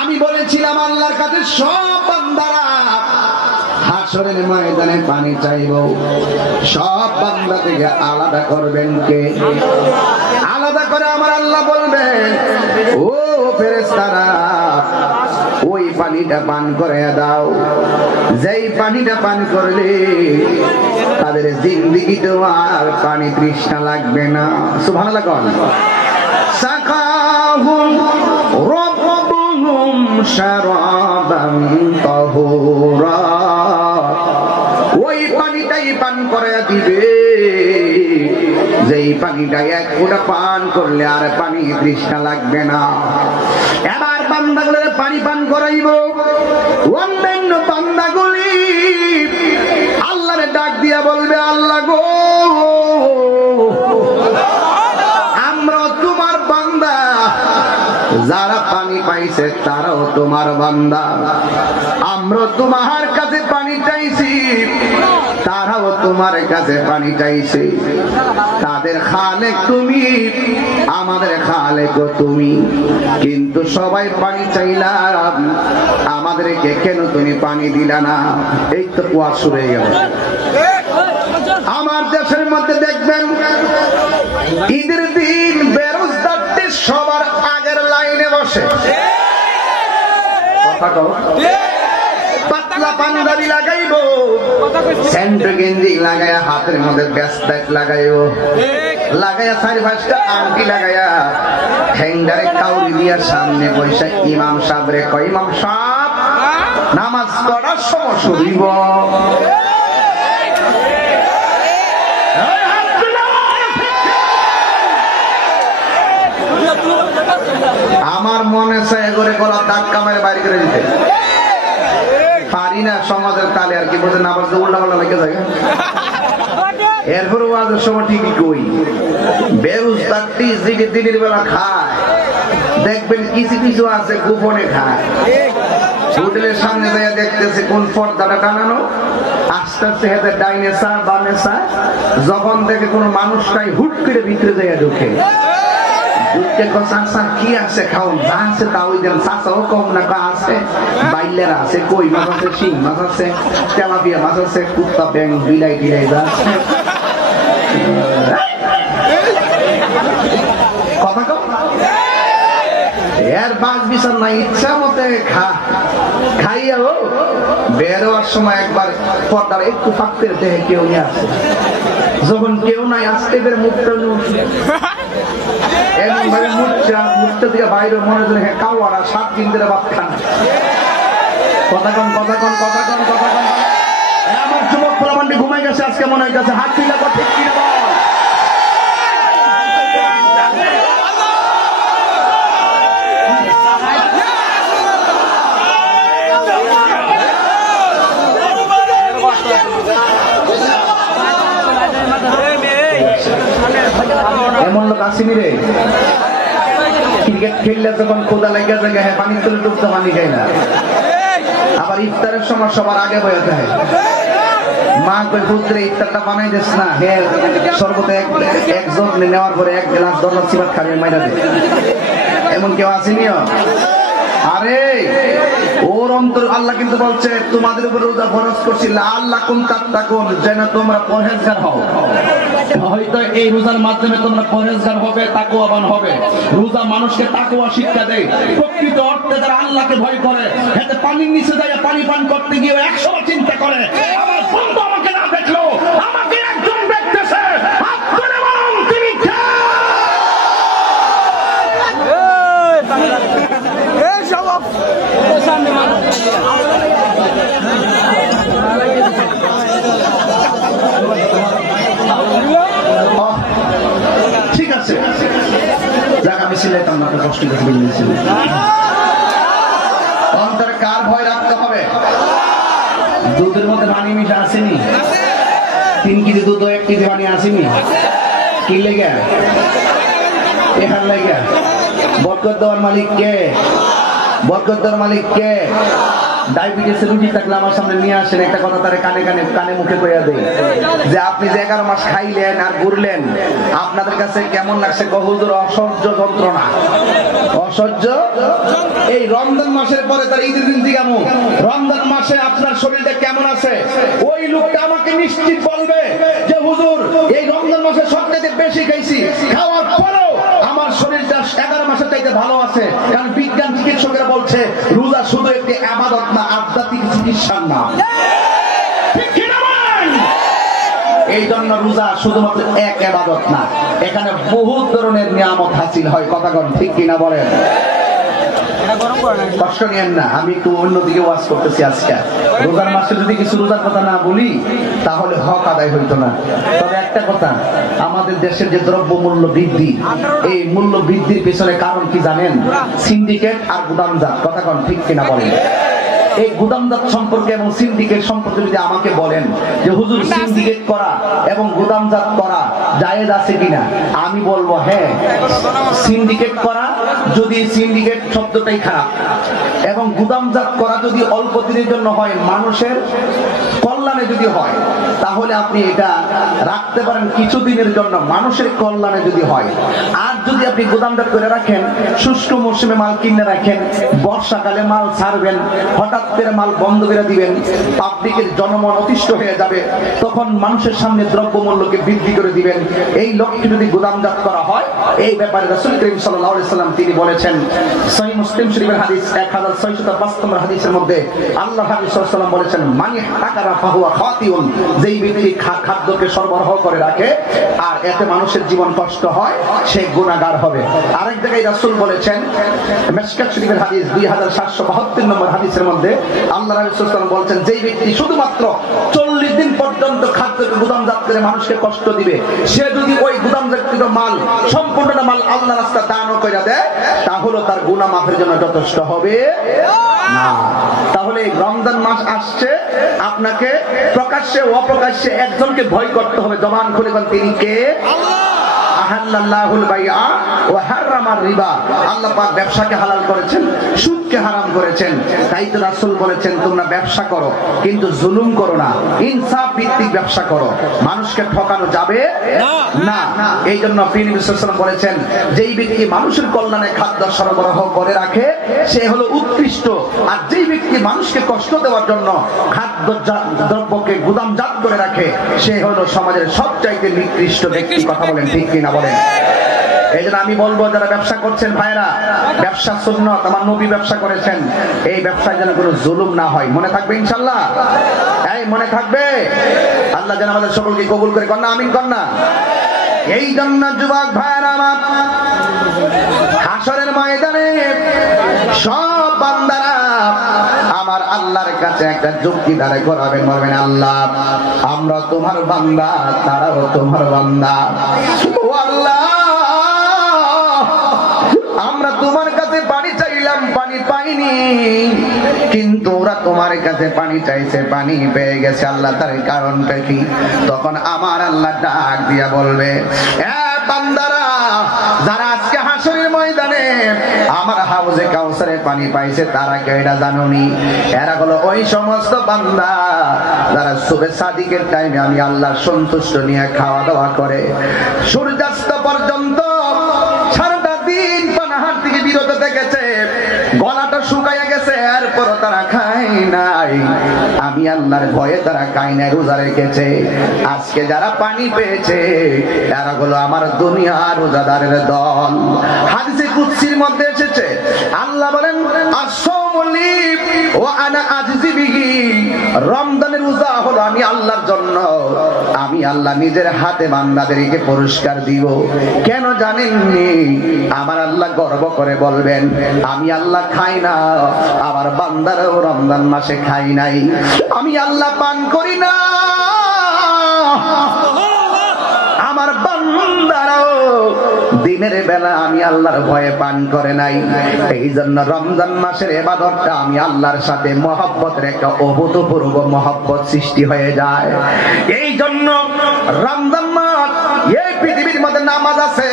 আমি বলেছিলাম আল্লাহর কাছে সব বান্দারা হাসরের ময়দানে পানি চাইব, সব বান্দা থেকে আলাদা করবেন কে? আলাদা করে আমার আল্লাহ বলবেন ও ফেরেশতারা ওই পানিটা পান করে দাও। যেই পানিটা পান করলে তাদের জিন্দেগিতে আর পানি তৃষ্ণা লাগবে না। সুবহানাল্লাহ। সাকাহুম রাব্বুহুম শারাবান তাহুরা, ওই পানিটাই পান করে দিবে যেই পানিটা এক ফোঁটা পান করলে আর পানি তৃষ্ণা লাগবে না। এবার বান্দাগুলোর পানি পান করাইব। অন্যান্য বান্দাগুলি আল্লাহরে ডাক দিয়া বলবে আল্লাহ গো আমরা তোমার বান্দা, যারা পানি পাইছে তারাও তোমার বান্দা, আমরা তোমার কাছে পানি চাইছি তারাও তোমার কাছে পানি চাইছে। তাদের খালেক তুমি, আমাদের খালেকও তুমি, কিন্তু সবাই পানি চাইলাম, আমাদেরকে কেন তুমি পানি দিলা না? এই তো কুয়া শুরু হয়ে গেল। আমার দেশের মধ্যে দেখবেন ঈদের দিন বেরোজগারটি সবার আগের লাইনে বসে। কথা কও, পাতলা পাঞ্জাবি লাগাইব, সেন্ট গেঞ্জি লাগাইয়া, হাতের মধ্যে ব্যাসব্যাগ লাগাইব, লাগাইয়া 4-5টা আংটি লাগাইয়া ঠেঙ্গারে কাউরি দিয়া সামনে বসে ইমাম সাহেবরে কয় ইমাম সাহেব নামাজ পড়ার সময় শুরুইব। আমার মনে চায় করে গলা ধাক্কা মেরে বাড়ি করে দিতে পারি না, সমাজের তালে আর কি বলতে না বলতে উল্টা পাল্টা লেগে যায়। এরপর ওয়াজের সময় ঠিকই কই বেরোজগারটি দিকে দিনের বেলা খায়, দেখবেন কিছু কিছু আছে গোপনে খায়। হোটেলের সামনে যাইয়া দেখতেছে কোন পর্দাটা টানানো, আস্তে আস্তে হেতে ডাইনে চা বামে চা, যখন দেখে কোন মানুষটাই হুট করে ভিতরে যাইয়া ঢুকে কি আছে খাও যা আছে তা ওই দেন চাচাও কম না আছে, বাইলেরা আছে, কই মাছ আছে, শিং মাছ আছে, তেলাপিয়া মাছ আছে, কুত্তা ব্যাং বিলাই টিলাই যা আছে। কথা কম এর বাস বিচার নাই, ইচ্ছা মতে খাইয়া বেরোয়ার সময় একবার পর্দার একটু ফাঁকতে দেখে কেউ নিয়ে আসে, যখন কেউ নাই আসতে মুখটা এমন ভাবে মুখটা দিয়ে বাইরে মনে হচ্ছে কাওয়ারা 7 দিন ধরে ভাত খান। কথা কন কথা কন কথা কন কথা কন। আমার যুবক পোলাপান্ডি ঘুমাই গেছে আজকে মনে হইতেছে, হাত তুলে কর ঠিক কিনা বল। এমন লোক আসেনি রে, ক্রিকেট খেললে তখন খোদা লেগে যায়, হ্যাঁ পানি তুলে ডুবতে পানি খাই না, আবার ইফতারের সময় সবার আগে বয়াতে হয়, মা কই পুত্রে ইফতারটা বানাই দিস না, হ্যাঁ সর্বত একজন নেওয়ার পরে এক গ্লাস দরজা সিবাত খাবে মাইরা দে। এমন কেউ আসেনি? আরে ওর অন্তর আল্লাহ কিন্তু বলছে তোমাদের উপরে রোজা ফরজ করছি লাআল্লাকুম তাত্তাকুন, যেন তোমরা পরহেজগার হও। হয়তো এই রোজার মাধ্যমে তোমরা পরহেজগার হবে, তাকওয়াবান হবে। রোজা মানুষকে তাকওয়া শিক্ষা দেয়। প্রকৃত অর্থে যারা আল্লাহকে ভয় করে, এতে পানির নিচে যায় পানি পান করতে গিয়ে 100 বার চিন্তা করে, আমার বন্ধু আমাকে না দেখলো, আমাকে একজন দেখতেছে, হাত তুলে বলুন তিনি কে? ঠিক আছে, যাক আমি সিলাইতাম না, কষ্ট করে বেরিয়েছিল। অন্তরে কার ভয় রাখতে হবে? দুধের মধ্যে পানি মিশা আসেনি, 3 কেজি দুধ 1 কেজি পানি আসেনি, কি লেগে? এখান লেগে বরকত দেওয়ার মালিক কে? বরকত দেওয়ার মালিক কে? ডায়াবেটিস রোগী থাকলে আমার সামনে নিয়ে আসেন, একটা কথা তারে কানে মুখে কইয়া দেয় যে আপনি যে 11 মাস খাইলেন আর ঘুরলেন, আপনাদের কাছে কেমন লাগছে? হুজুর অসহ্য যন্ত্রণা, অসহ্য। এই রমজান মাসের পরে তার ঈদের দিন দিগামু, রমজান মাসে আপনার শরীরটা কেমন আছে? ওই লোকটা আমাকে নিশ্চিত বলবে যে হুজুর এই রমজান মাসে সবচেয়ে বেশি খাইছি, খাওয়ার পরেও আমার শরীরটা 11 মাসের চাইতে ভালো আছে। কারণ বিজ্ঞান চিকিৎসকেরা বলছে রোজা শুধু একটি ইবাদত না, আধ্যাত্মিক চিকিৎসার নাম। ঠিক কি না বলেন? এই জন্য রোজা শুধুমাত্র এক ইবাদত না, এখানে বহুত ধরনের নিয়ামত হাসিল হয়। কথা বলেন ঠিক কিনা বলেন? কষ্ট নিয়েন না, আমি একটু অন্যদিকে ওয়াজ করতেছি আজকে। রোজার মাসে যদি কিছু রোজার কথা না বলি তাহলে হক আদায় হইতো না। তবে একটা কথা, আমাদের দেশের যে দ্রব্য মূল্য বৃদ্ধি, এই মূল্য বৃদ্ধির পেছনে কারণ কি জানেন? সিন্ডিকেট আর গুদামজাত। কথা কোন ঠিক কিনা বলেন? এই গুদামজাত সম্পর্কে এবং সিন্ডিকেট সম্পর্কে যদি আমাকে বলেন যে হুজুর সিন্ডিকেট করা এবং গুদামজাত করা জায়েজ আছে কিনা, আমি বলবো হ্যাঁ। সিন্ডিকেট করা যদি, সিন্ডিকেট শব্দটাই খারাপ, এবং গুদামজাত করা যদি অল্প দিনের জন্য হয়, মানুষের কল্যাণে যদি হয়, তাহলে আপনি এটা রাখতে পারেন কিছুদিনের জন্য, মানুষের কল্যাণে যদি হয়। আর যদি আপনি গুদামজাত করে রাখেন, শুষ্ক মৌসুমে মাল কিনে রাখেন, বর্ষাকালে মাল ছাড়বেন, হঠাৎ করে মাল বন্ধ করে দিবেন, পাবলিকের জনমন অতিষ্ঠ হয়ে যাবে, তখন মানুষের সামনে দ্রব্যমূল্যকে বৃদ্ধি করে দিবেন। এই লক্ষ্যে যদি গুদামজাত করা হয়, এই ব্যাপারে রাসূল করিম সাল্লাল্লাহু আলাইহি ওয়াসাল্লাম তিনি বলেছেন, সহিহ মুসলিম শরীফের হাদিস 1605 নম্বর হাদিসের মধ্যে আল্লাহ হাবিব সাল্লাল্লাহু আলাইহি ওয়াসাল্লাম বলেছেন, মানি তাকারা ফাহুয়া খাতিউন, যেই ব্যক্তি খাদ্যকে সরবরাহ করে রাখে আর এতে মানুষের জীবন কষ্ট হয়, সে গুনাহগার হবে। আরেক জায়গায় রাসূল বলেছেন, মিশকাত শরীফের হাদিস 2772 নম্বর হাদিসের মধ্যে আল্লাহ রাসূল সাল্লাল্লাহু আলাইহি ওয়াসাল্লাম বলেছেন, যেই ব্যক্তি শুধুমাত্র 40 দিন পর্যন্ত খাদ্যকে গুদামজাত করে মানুষকে কষ্ট দিবে, সে যদি ওই গুদামজাতকৃত মাল সম্পূর্ণ মাল আল্লাহর রাস্তায় দান করে দেয়, তাহলে তার গুনাহ মাফের জন্য যথেষ্ট হবে না। তাহলে রমজান মাস আসছে, আপনাকে প্রকাশ্যে অপ্রকাশ্যে একজনকে ভয় করতে হবে। জবান খুলে বলেন তিনি কে? আহাল্লাল্লাহুল বাইআ ওয়া হারামার রিবা। আল্লাহ পাক ব্যবসাকে হালাল করেছেন, সুদকে হারাম করেছেন। তাই তো রাসূল বলেছেন, তোমরা ব্যবসা করো কিন্তু জুলুম করো না, ইনসাফ ভিত্তিক ব্যবসা করো, মানুষকে ঠকানো যাবে না। এই জন্য নবী সাল্লাল্লাহু আলাইহি ওয়াসাল্লাম বলেছেন, যেই ব্যক্তি মানুষের কল্যাণে খাদ্য সরবরাহ করে রাখে সে হলো উৎকৃষ্ট, আর যেই ব্যক্তি মানুষকে কষ্ট দেওয়ার জন্য খাদ্য দ্রব্যকে গুদামজাত করে রাখে সে হলো সমাজের সবচাইতে নিকৃষ্ট ব্যক্তি। কথা বলেন ঠিক কিনা বলেন? এই জন্য আমি বলবো, যারা ব্যবসা করছেন ভাইরা, ব্যবসা সুন্নাত, আমার নবী ব্যবসা করেছেন, এই ব্যবসায় যেন কোনো জুলুম না হয়। মনে থাকবে ইনশাআল্লাহ? এই মনে থাকবে? আল্লাহ যেন আমাদের সকলকে কবুল করে, কন্যা আমিন কন্যা। এই জন্য যুবক ভাইরা আমার, হাসরের ময়দানে সব বান্দারা আমার আমার আল্লাহর কাছে একটা যুক্তি দাঁড় করাবেন, বলবেন আল্লাহ আমরা তোমার বান্দা, তারাও তোমার বান্দা। ও আল্লাহ, আমরা তোমার কাছে পানি চাইলাম, পানি পাইনি, কিন্তু ওরা তোমার কাছে পানি চাইছে, পানি পেয়ে গেছে। আল্লাহ তার কারণটা কি? তখন আমার আল্লাহ ডাক দিয়া বলবে, বান্দারা যারা আজকে হাসরের ময়দানে আমার হাউজে কাউসারে পানি পাইছে, তারা কে এটা জানোনি? এরা হলো ওই সমস্ত বান্দা যারা সুবে সাদিকের টাইমে আমি আল্লাহ সন্তুষ্ট নিয়ে খাওয়া দাওয়া করে সূর্যাস্ত পর্যন্ত সারাটা দিন পানাহার থেকে বিরত থেকেছে, গলাটা শুকাইয়া গেছে, এরপরও তারা খায় নাই। আমি আল্লাহর ভয়ে তারা খায় নাই, রোজা রেখেছে। আজকে যারা পানি পেয়েছে এরা হলো আমার দুনিয়ার রোজাদারের দল। হাদিসে কুদসির মধ্যে এসেছে, আল্লাহ বলেন আস-সাওমুলি ওয়া আনা আজজি বিহি, রমজানের রোজা হলো আমি আল্লাহর জন্য, আমি আল্লাহ নিজের হাতে বান্দাদেরকে পুরস্কার দিব। কেন জানেননি? আমার আল্লাহ গর্ব করে বলবেন আমি আল্লাহ খাই না, আমার বান্দারাও রমজান মাসে খাই নাই, আমি আল্লাহ পান করি না, আমার বান্দারাও দিনের বেলা আমি আল্লাহর ভয়ে পান করে নাই। এই জন্য রমজান মাসের ইবাদতটা আমি আল্লাহর সাথে মহব্বতের একটা অভূতপূর্ব মহব্বত সৃষ্টি হয়ে যায়। এই জন্য রমজান মাস, এই পৃথিবীর মধ্যে নামাজ আছে,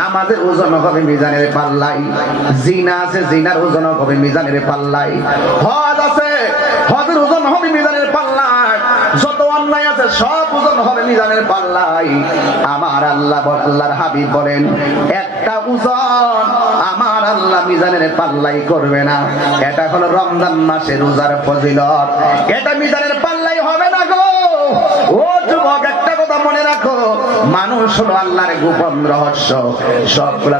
নামাজের ওজন হবে মিজানের পাল্লাই, জিনা আছে, জিনার ওজন হবে মিজানের পাল্লাই, হজ আছে, হজের ওজন হবে মিজানের পাল্লাই, যত অন্যায় আছে সব ওজন হবে মিজানের পাল্লাই। আমার আল্লাহ, আল্লাহর হাবিব বলেন একটা ওজন আমার আল্লাহ মিজানের পাল্লাই করবে না। এটা হলো রমজান মাসে রোজার ফজিলত, এটা মিজানের পাল্লাই হবে না গো। ও যুবক, একটা কথা মনে রাখো, মানুষ হলো আল্লাহর গোপন রহস্য, সবগুলা